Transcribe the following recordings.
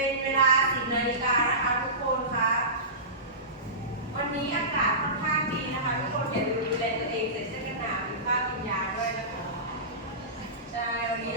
เป็นเวลา 10นาฬิกานะคะทุกคนคะ วันนี้อากาศค่อนข้างดีนะคะทุกคนอย่าลืมดูแลตัวเองใส่เสื้อกันหนาวหรือผ้ากันยาด้วยนะคะ ใช่ วันนี้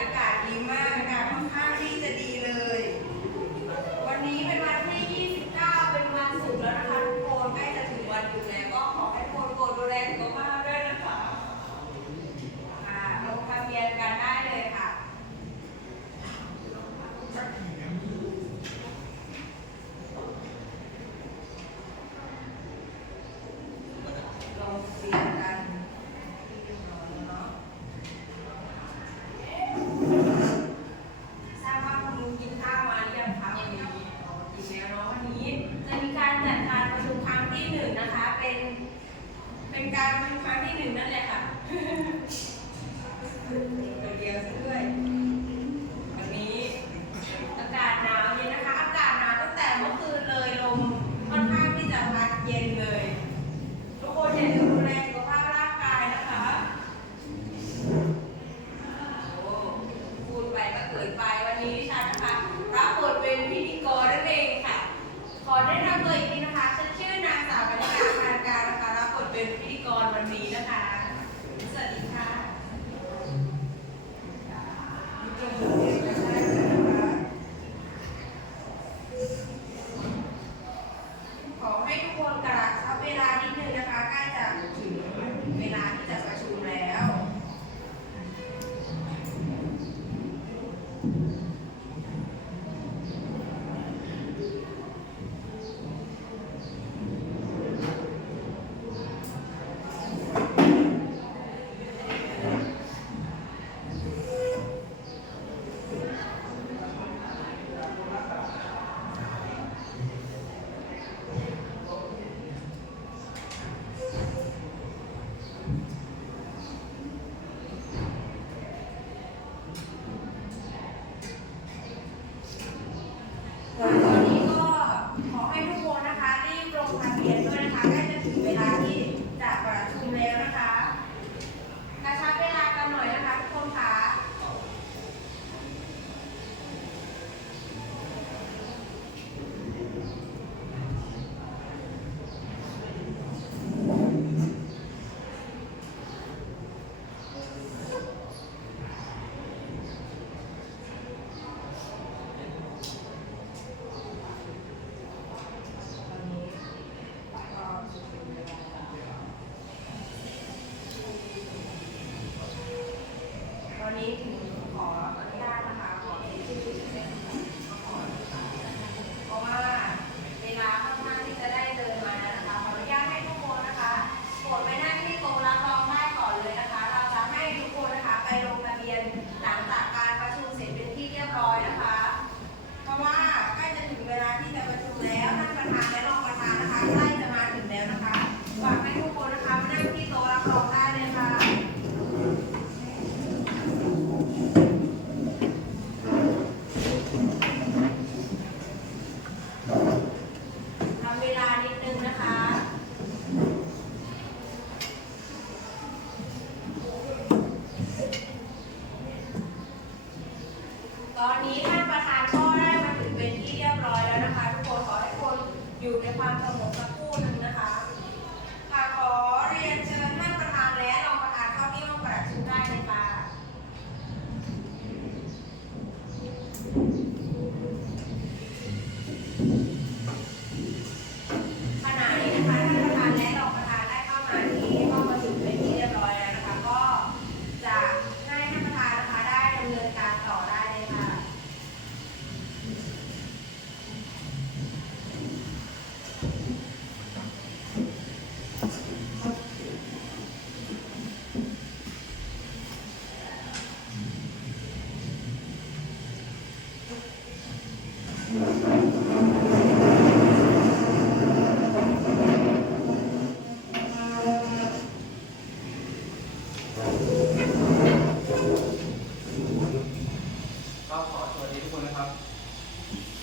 creating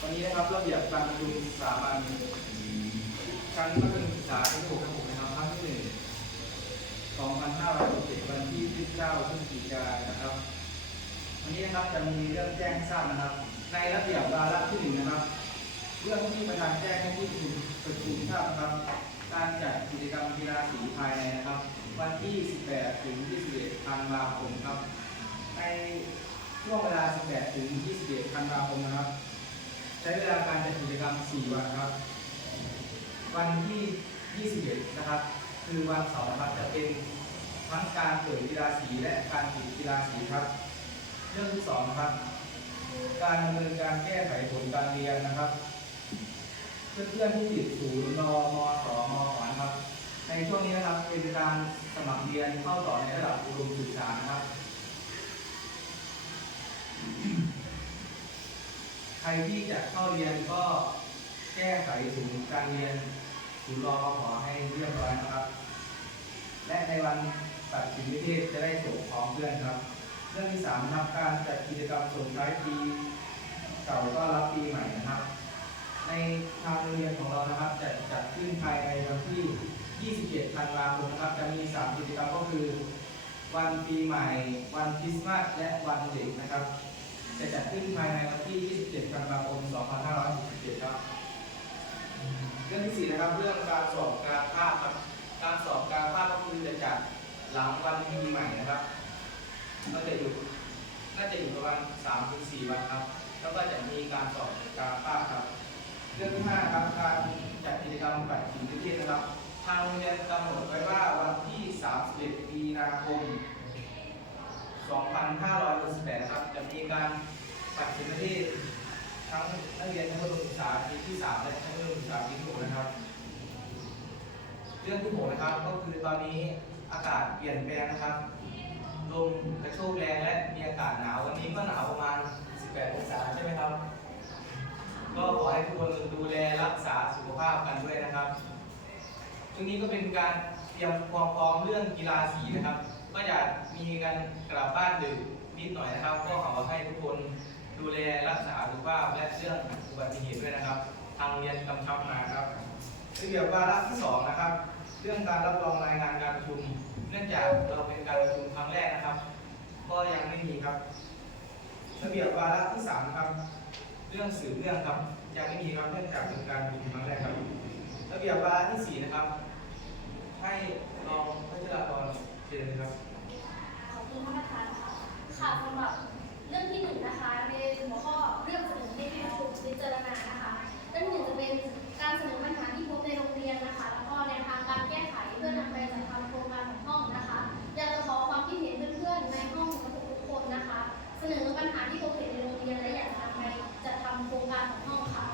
วันนี้นะครับระเบียบการประชุมสามัญครั้งประชุมศึกษาที่หกครับนะครับครั้ที่หนึ่งสองพันห้าร้อยสิบวันที่ยี่สิบเก้าพฤศจิกายนนะครับ วันนี้นะครับจะมีเรื่องแจ้งทราบนะครับ ในระเบียบวาระที่หนึ่งนะครับ เรื่องที่ประธานแจ้งให้ผู้ประชุมทราบนะครับ การจัดกิจกรรมกีฬาสีภายในนะครับ วันที่ 18 ถึง 21ธันวาคมครับ ในช่วงเวลา 18 ถึง 21ธันวาคมนะครับ ช้เวลาการจัดกิจกรรม 4 วันครับ วันที่ 21 นะครับ คือวันเสาร์นะครับจะเป็นทั้งการเปิดกีฬาสีและการปิดกีฬาสีครับ เรื่องที่2นะครับ การดำเนินการแก้ไขผลการเรียนนะครับ เพื่อนๆที่ติดศูนย์นมสมขอนครับ ในช่วงนี้นะครับเป็นการสมัครเรียนเข้าต่อในระดับอุดมศึกษานะครับ รที่จะเข้าเรียนก็แก้ไขศูนย์การเรียนศูนย์รอขอให้เรียบร้อยนะครับ และในวันตัดสินนิเทศจะได้จบพร้อมเพื่อนครับ เรื่องที่สามนะครับการจัดกิจกรรมส่งท้ายปีเก่าก็รับปีใหม่นะครับ ในทางโรงเรียนของเรานะครับจะจัดขึ้นภายในวันที่ 27 ธันวาคมนะครับ จะมี 3 กิจกรรมก็คือ วันปีใหม่ วันคริสต์มาสและวันเด็กนะครับ จะจัดขึ้นภายในวันที่ 27 ธันวาคม 2567 ครับ เรื่องที่สี่นะครับ เรื่องการสอบการภาคครับ การสอบการภาคก็คือจะจัดหลังวันปีใหม่นะครับ ก็จะอยู่ น่าจะอยู่ประมาณ3ถึง4วันครับ แล้วก็จะมีการสอบการภาคครับ เรื่องที่ห้าครับ การจัดกิจกรรมปัดขิงประเทศนะครับ ทางโรงเรียนกำหนดไว้ว่าวันที่ 31 มีนาคม 2568นะครับจะมีการปัดขิงประเทศทั้งนักเรียนชั้นประถมศึกษาปีที่ 3 และชั้นประถมศึกษาปีที่6นะครับ เรื่องที่หกนะครับก็คือตอนนี้อากาศเปลี่ยนแปลงนะครับ ลมกระโชกแรงและมีอากาศหนาว วันนี้ก็หนาวประมาณ 18 องศาใช่ไหมครับ ก็ขอให้ทุกคนดูแลรักษาสุขภาพกันด้วยนะครับช่วงนี้ก็เป็นการเตรียมความพร้อมเรื่องกีฬาสีนะครับ ก็อยากมีกันกลับบ้านดึกนิดหน่อยนะครับ ก็ขอให้ทุกคนดูแลรักษาสุขภาพและเรื่องอุบัติเหตุด้วยนะครับ ทางเรียนกำชับมาครับระเบียบวาระที่สองนะครับ เรื่องการรับรองรายงานการประชุม เนื่องจากเราเป็นการประชุมครั้งแรกนะครับ ก็ยังไม่มีครับระเบียบวาระที่สามครับ เรื่องสืบเรื่องครับยังไม่มีครับเนื่องจากเป็นการประชุมครั้งแรกครับระเบียบวาระที่สี่นะครับ ให้รองพัชรากรเชิญครับ คุณท่านประธานค่ะค่ะสำหรับเรื่องที่หนึ่งนะคะในหัวข้อเรื่องเสนอให้ที่ประชุมพิจารณานะคะเรื่องหนึ่งจะเป็นการเสนอปัญหาที่พบในโรงเรียนนะคะ แล้วก็แนวทางการแก้ไขเพื่อนำไปจัดทำโครงการของห้องนะคะอยากจะขอความคิดเห็นเพื่อนๆในห้องของทุกคนนะคะ เสนอปัญหาที่พบเห็นในโรงเรียนและอยากจะนำไปจัดทำโครงการของห้องค่ะ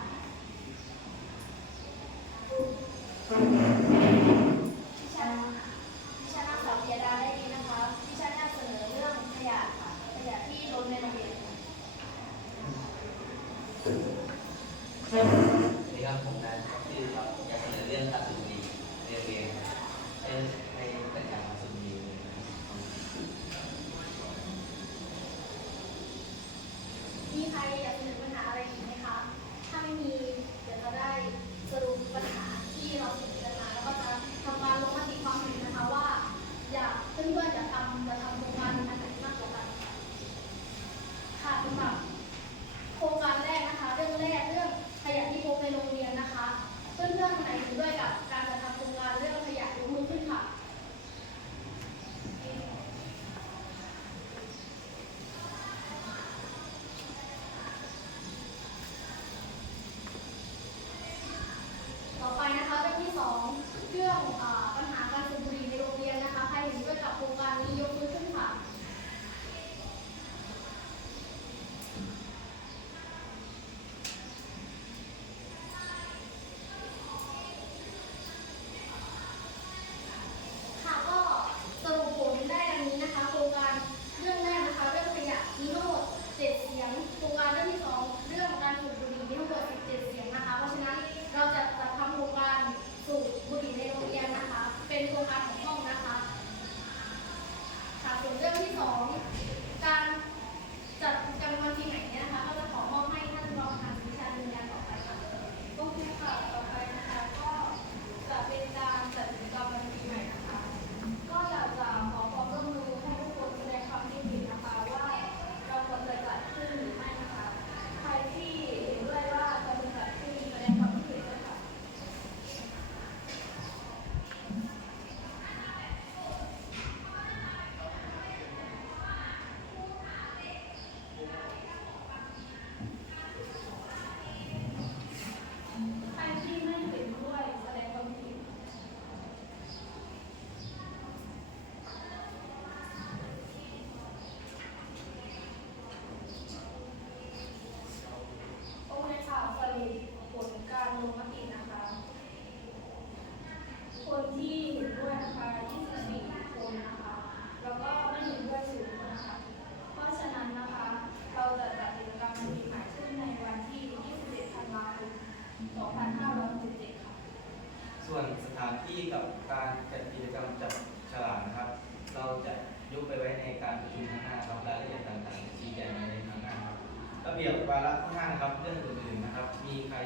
เบียบวาระข้างหน้านะครับ เรื่องอื่นๆนะครับ มีใคร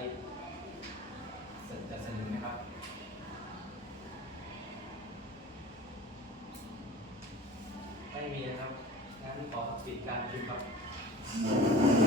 จะเสนอไหมครับไม่มีนะครับงั้นขอปิดการประชุมครับ